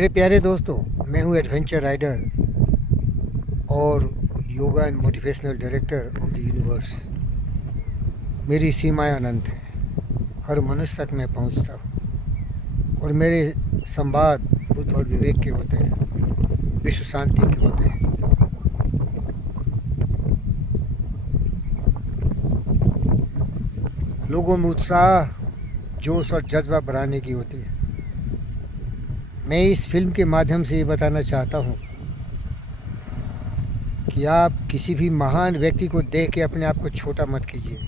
मेरे प्यारे दोस्तों, मैं हूँ एडवेंचर राइडर और yoga and motivational director of the universe. मेरी सीमाएं अनंत हैं, हर मनुष्य तक मैं पहुँचता हूँ और मेरे संवाद बुद्ध और विवेक के होते हैं, विश्व शांति के होते हैं। लोगों में उत्साह, जोश और जज्बा बढ़ाने की होती है। मैं इस फिल्म के माध्यम से ये बताना चाहता हूँ कि आप किसी भी महान व्यक्ति को देख के अपने आप को छोटा मत कीजिए।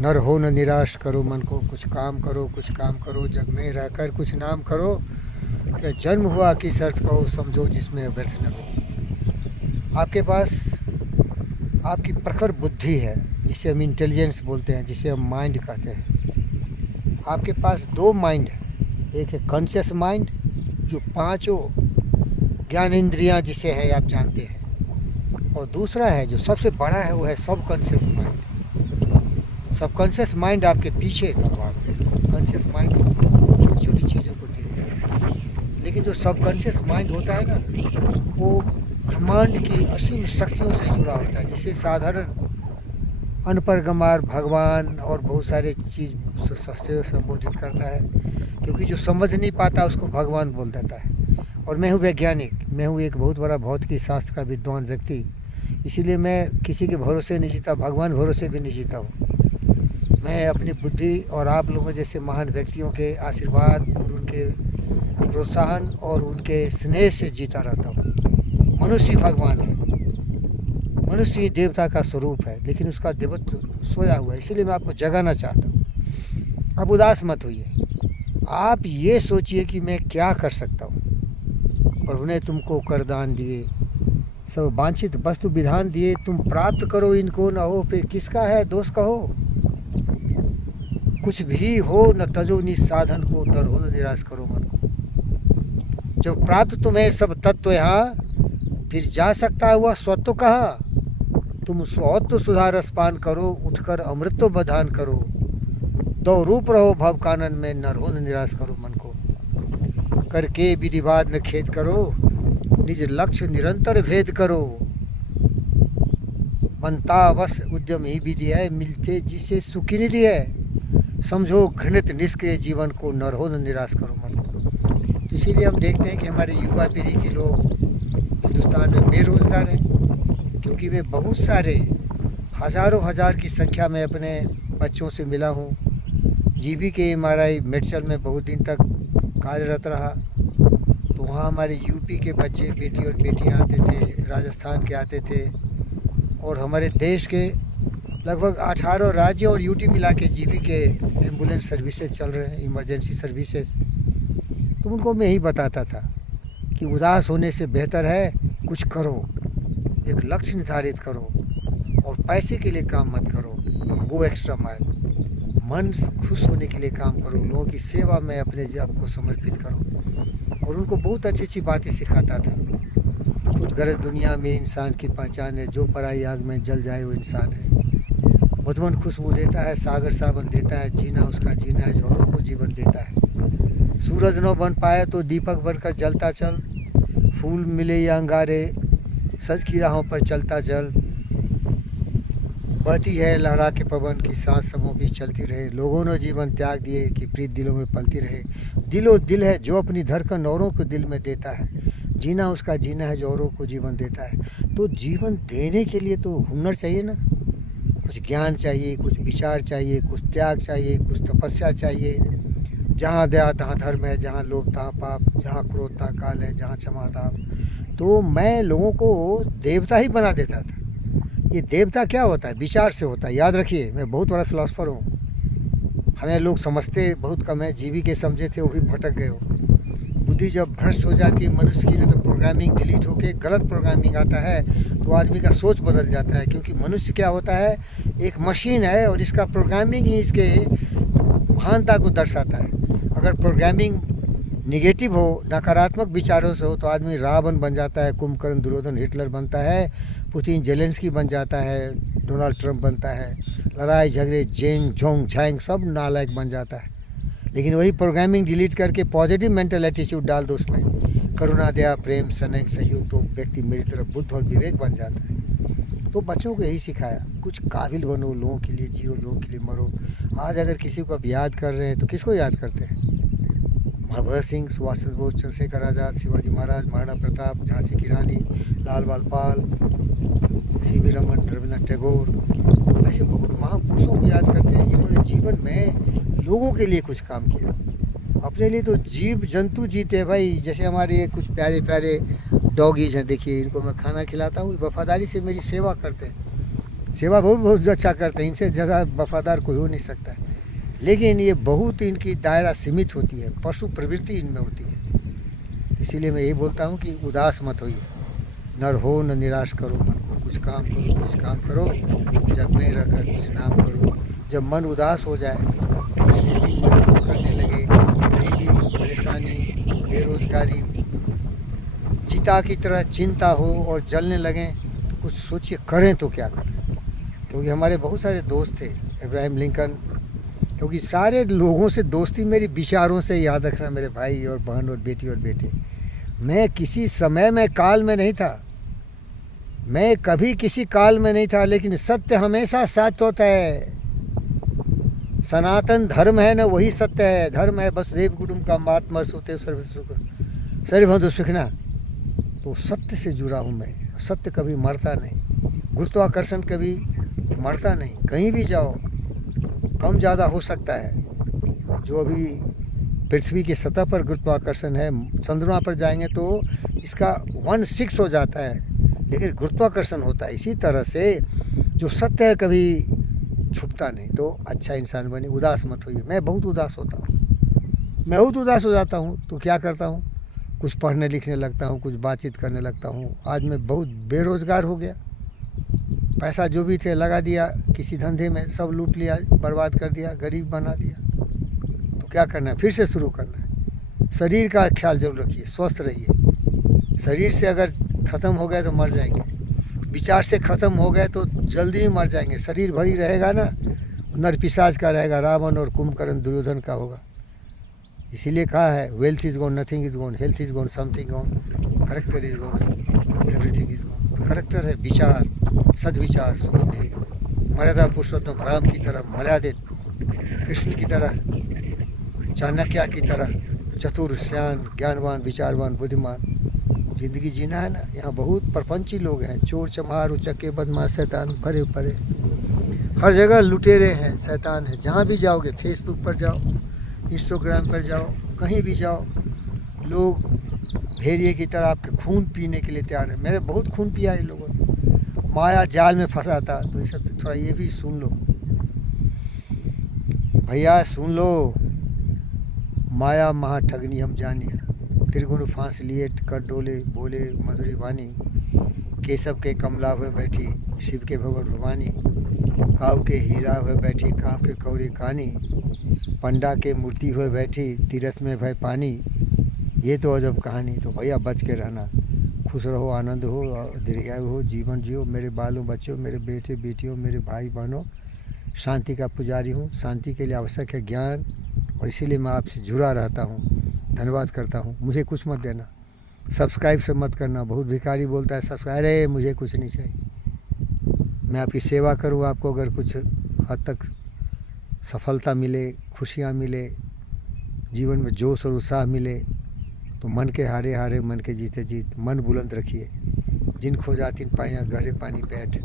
न रहो न निराश करो मन को, कुछ काम करो, जग में रहकर कुछ नाम करो। या जन्म हुआ किस अर्थ कहो, समझो जिसमें व्यर्थ न हो। आपके पास आपकी प्रखर बुद्धि है, जिसे हम इंटेलिजेंस बोलते हैं, जिसे हम माइंड कहते हैं। आपके पास दो माइंड है, एक है कॉन्शियस माइंड जो पांचों ज्ञान इंद्रियां जिसे है आप जानते हैं, और दूसरा है जो सबसे बड़ा है, वो है सबकॉन्शियस माइंड। सबकॉन्शियस माइंड आपके पीछे का भाग है। कॉन्शियस माइंड छोटी छोटी चीज़ों को देखता है, लेकिन जो सबकॉन्शियस माइंड होता है ना, वो ब्रह्मांड की असीम शक्तियों से जुड़ा होता है, जिसे साधारण अनपरगमार भगवान और बहुत सारे चीज़ से संबोधित करता है, क्योंकि जो समझ नहीं पाता उसको भगवान बोल देता है। और मैं हूँ वैज्ञानिक, मैं हूँ एक बहुत बड़ा भौतिकी शास्त्र का विद्वान व्यक्ति, इसीलिए मैं किसी के भरोसे नहीं जीता, भगवान भरोसे भी नहीं जीता हूँ। मैं अपनी बुद्धि और आप लोगों जैसे महान व्यक्तियों के आशीर्वाद और उनके प्रोत्साहन और उनके स्नेह से जीता रहता हूँ। मनुष्य भगवान है, मनुष्य ही देवता का स्वरूप है, लेकिन उसका देवत्व सोया हुआ है। इसीलिए मैं आपको जगाना चाहता हूँ। अब उदास मत होइए, आप ये सोचिए कि मैं क्या कर सकता हूँ। प्रभु ने तुमको करदान दिए, सब वांछित वस्तु विधान दिए, तुम प्राप्त करो इनको, न हो फिर किसका है दोष कहो। कुछ भी हो न तजो नि साधन को, न रहो न निराश करो मन को। जब प्राप्त तुम्हें सब तत्व यहाँ, फिर जा सकता हुआ स्वत्व कहाँ। तुम स्वत्व सुधारस पान करो, उठकर अमृतो बधान करो। दो रूप रहो भव कानन में, न रहो न निराश करो मन को। करके विधिवाद न खेद करो, निज लक्ष्य निरंतर भेद करो। मनता वश उद्यम ही विधि है, मिलते जिसे सुखी निधि है। समझो घृणित निष्क्रिय जीवन को, न रहो न निराश करो मन को। तो इसीलिए हम देखते हैं कि हमारे युवा पीढ़ी के लोग हिंदुस्तान में बेरोजगार हैं, क्योंकि मैं बहुत सारे हज़ारों हज़ार की संख्या में अपने बच्चों से मिला हूँ। GVK मेडचल में बहुत दिन तक कार्यरत रहा, तो वहाँ हमारे यूपी के बच्चे, बेटी और बेटियाँ आते थे, राजस्थान के आते थे, और हमारे देश के लगभग 18 राज्यों और यूटी मिला के GVK एम्बुलेंस सर्विसेज चल रहे हैं, इमरजेंसी सर्विसेज। तो उनको मैं यही बताता था कि उदास होने से बेहतर है कुछ करो, एक लक्ष्य निर्धारित करो, और पैसे के लिए काम मत करो। गो एक्स्ट्रा माइल, मन खुश होने के लिए काम करो, लोगों की सेवा में अपने आप को समर्पित करो। और उनको बहुत अच्छी अच्छी बातें सिखाता था। खुद गर्ज दुनिया में इंसान की पहचान है, जो पराई आग में जल जाए वो इंसान है। मधुवन खुशबू देता है, सागर सावन देता है, जीना उसका जीना है, जो औरों को जीवन देता है। सूरज न बन पाए तो दीपक बनकर जलता चल, फूल मिले या अंगारे, सच की राहों पर चलता चल। बहती है लहरा के पवन की, सांस सबों की चलती रहे। लोगों ने जीवन त्याग दिए कि प्रीत दिलों में पलती रहे। दिलो दिल है जो अपनी धड़कन औरों को दिल में देता है, जीना उसका जीना है, जो औरों को जीवन देता है। तो जीवन देने के लिए तो हुनर चाहिए ना, कुछ ज्ञान चाहिए, कुछ विचार चाहिए, कुछ त्याग चाहिए, कुछ तपस्या चाहिए। जहाँ दया तहाँ धर्म है, जहाँ लोभ तहाँ पाप, जहाँ क्रोध तहाँ काल है, जहाँ क्षमा ताप। तो मैं लोगों को देवता ही बना देता था। ये देवता क्या होता है? विचार से होता है। याद रखिए, मैं बहुत बड़ा फिलोसफर हूँ। हमें लोग समझते बहुत कम है। GVK समझे थे, वो भी भटक गए हो। बुद्धि जब भ्रष्ट हो जाती है मनुष्य की, ना तो प्रोग्रामिंग डिलीट होके गलत प्रोग्रामिंग आता है, तो आदमी का सोच बदल जाता है। क्योंकि मनुष्य क्या होता है, एक मशीन है, और इसका प्रोग्रामिंग ही इसके महानता को दर्शाता है। अगर प्रोग्रामिंग निगेटिव हो, नकारात्मक विचारों से हो, तो आदमी रावण बन जाता है, कुंभकर्ण दुर्योधन हिटलर बनता है, पुतिन जेलेंस्की बन जाता है, डोनाल्ड ट्रंप बनता है, लड़ाई झगड़े जेंग झोंग झैंग सब नालायक बन जाता है। लेकिन वही प्रोग्रामिंग डिलीट करके पॉजिटिव मेंटल एटीट्यूड डाल दो उसमें, करुणा, दया, प्रेम, स्नेह, सहयोग, तो व्यक्ति मेरी तरफ बुद्ध और विवेक बन जाता है। तो बच्चों को यही सिखाया, कुछ काबिल बनो, लोगों के लिए जियो, लोगों के लिए मरो। आज अगर किसी को आप याद कर रहे हैं तो किसको याद करते हैं? भगत सिंह, सुभाष चंद्र बोस, चंद्रशेखर आज़ाद, शिवाजी महाराज, महाराणा प्रताप, झांसी की रानी, लाल बाल पाल, सी.वी. रमन, रविन्द्रनाथ टैगोर, ऐसे बहुत महापुरुषों को याद करते हैं जिन्होंने जीवन में लोगों के लिए कुछ काम किया। अपने लिए तो जीव जंतु जीते हैं भाई। जैसे हमारे ये कुछ प्यारे प्यारे डॉगीज हैं, देखिए इनको मैं खाना खिलाता हूँ, वफादारी से मेरी सेवा करते हैं, सेवा बहुत बहुत अच्छा करते हैं, इनसे ज़्यादा वफादार कोई हो नहीं सकता है। लेकिन ये बहुत इनकी दायरा सीमित होती है, पशु प्रवृत्ति इनमें होती है। इसीलिए मैं यही बोलता हूँ कि उदास मत होइए, नर हो न निराश करो मन को, कुछ काम करो, कुछ काम करो, जग में रहकर कुछ नाम करो। जब मन उदास हो जाए, परिस्थिति मजबूर करने लगे, गरीबी, परेशानी, बेरोजगारी, चिता की तरह चिंता हो और जलने लगें, तो कुछ सोचिए करें तो क्या करें। क्योंकि हमारे बहुत सारे दोस्त थे, इब्राहिम लिंकन, क्योंकि सारे लोगों से दोस्ती मेरी विचारों से, याद रखना मेरे भाई और बहन और बेटी और बेटे। मैं किसी समय में काल में नहीं था, मैं कभी किसी काल में नहीं था, लेकिन सत्य हमेशा शाश्वत है। सनातन धर्म है ना, वही सत्य है। धर्म है वसुधैव कुटुम्बकम आत्मा सुते सर्वभद्र सुखिनः। तो सत्य से जुड़ा हूँ मैं। सत्य कभी मरता नहीं, गुरुत्वाकर्षण कभी मरता नहीं। कहीं भी जाओ, कम ज़्यादा हो सकता है। जो अभी पृथ्वी की सतह पर गुरुत्वाकर्षण है, चंद्रमा पर जाएंगे तो इसका 1/6 हो जाता है, लेकिन गुरुत्वाकर्षण होता है। इसी तरह से जो सत्य है कभी छुपता नहीं। तो अच्छा इंसान बने, उदास मत होइए। मैं बहुत उदास होता हूँ, मैं बहुत उदास हो जाता हूँ, तो क्या करता हूँ, कुछ पढ़ने लिखने लगता हूँ, कुछ बातचीत करने लगता हूँ। आज मैं बहुत बेरोज़गार हो गया, पैसा जो भी थे लगा दिया किसी धंधे में, सब लूट लिया, बर्बाद कर दिया, गरीब बना दिया। तो क्या करना है, फिर से शुरू करना है। शरीर का ख्याल जरूर रखिए, स्वस्थ रहिए। शरीर से अगर ख़त्म हो गए तो मर जाएंगे, विचार से ख़त्म हो गए तो जल्दी ही मर जाएंगे। शरीर भरी रहेगा ना, नरपिशाच का रहेगा, रावण और कुंभकर्ण दुर्योधन का होगा। इसीलिए कहा है, wealth is gone, nothing is gone, health is gone, something gone, character is gone, everything is gone. Character है विचार, सद्विचार, सुबुद्धि, मर्यादा पुरुषोत्तम राम की तरह, मर्यादित कृष्ण की तरह, चाणक्य की तरह, चतुर, श्यान, ज्ञानवान, विचारवान, बुद्धिमान ज़िंदगी जीना है ना। यहाँ बहुत प्रपंची लोग हैं, चोर, चमार, उचक्के, बदमाश, शैतान भरे पड़े, हर जगह लुटेरे हैं, शैतान है। जहाँ भी जाओगे, फेसबुक पर जाओ, इंस्टाग्राम पर जाओ, कहीं भी जाओ, लोग भेड़िए की तरह आपके खून पीने के लिए तैयार है। मैंने बहुत खून पिया है लोगों ने, माया जाल में फंसा था। तो ये सब थोड़ा ये भी सुन लो भैया, सुन लो। माया महा ठगनी हम जानी, त्रिगुण फांस लिए कर डोले, बोले मधुरी वाणी। केशव के कमला हुए बैठी, शिव के भगवत भवानी। काव के हीरा हुए बैठी, काव के कौड़ी कानी। पंडा के मूर्ति हुए बैठी, तीरथ में भय पानी। ये तो अजब कहानी। तो भैया बच के रहना, खुश रहो, आनंद हो, दीर्घायु हो, जीवन जियो। मेरे बालों बच्चों, मेरे बेटे बेटियों, मेरे भाई बहनों, शांति का पुजारी हूँ। शांति के लिए आवश्यक है ज्ञान, और इसीलिए मैं आपसे जुड़ा रहता हूँ। धन्यवाद करता हूँ। मुझे कुछ मत देना, सब्सक्राइब से मत करना। बहुत भिखारी बोलता है सब्सक्राइब, अरे मुझे कुछ नहीं चाहिए। मैं आपकी सेवा करूँ, आपको अगर कुछ हद तक सफलता मिले, खुशियाँ मिले, जीवन में जोश और उत्साह मिले, तो मन के हारे हारे, मन के जीते जीत। मन बुलंद रखिए। जिन खो जाती पाइयाँ गहरे पानी बैठ,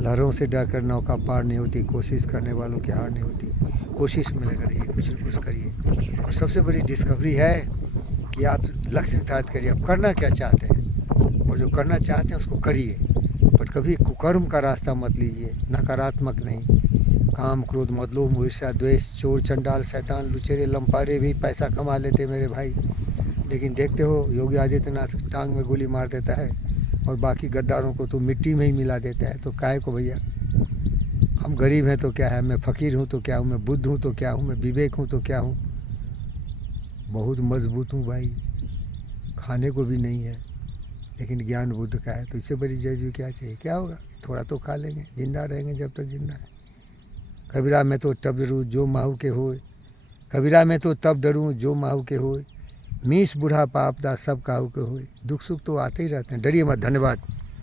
लहरों से डर कर नौका पार नहीं होती, कोशिश करने वालों की हार नहीं होती। कोशिश में लगे रहिए, कुछ न कुछ करिए। और सबसे बड़ी डिस्कवरी है कि आप लक्ष्य निर्धारित करिए, आप करना क्या चाहते हैं, और जो करना चाहते हैं उसको करिए। बट कभी कुकर्म का रास्ता मत लीजिए, नकारात्मक नहीं। काम, क्रोध, मद, लोभ, ईर्ष्या, द्वेष, चोर, चंडाल, शैतान, लुचेरे, लंपारे भी पैसा कमा लेते मेरे भाई। लेकिन देखते हो योगी आदित्यनाथ टांग में गोली मार देता है, और बाकी गद्दारों को तो मिट्टी में ही मिला देता है। तो काहे को भैया, हम गरीब हैं तो क्या है, मैं फ़कीर हूँ तो क्या हूँ, मैं बुद्ध हूँ तो क्या हूँ, मैं विवेक हूँ तो क्या हूँ। बहुत मजबूत हूँ भाई, खाने को भी नहीं है, लेकिन ज्ञान बुद्ध का है। तो इससे बड़ी जय क्या चाहिए। क्या होगा, थोड़ा तो खा लेंगे, जिंदा रहेंगे जब तक जिंदा है। कबीरा में तो टबरू जो माहू के हो, कबीरा में तो तब डरूं जो माहू के होए, मीस बूढ़ा पापदा सब काहू के होए। दुख सुख तो आते ही रहते हैं, डरिए मत। धन्यवाद।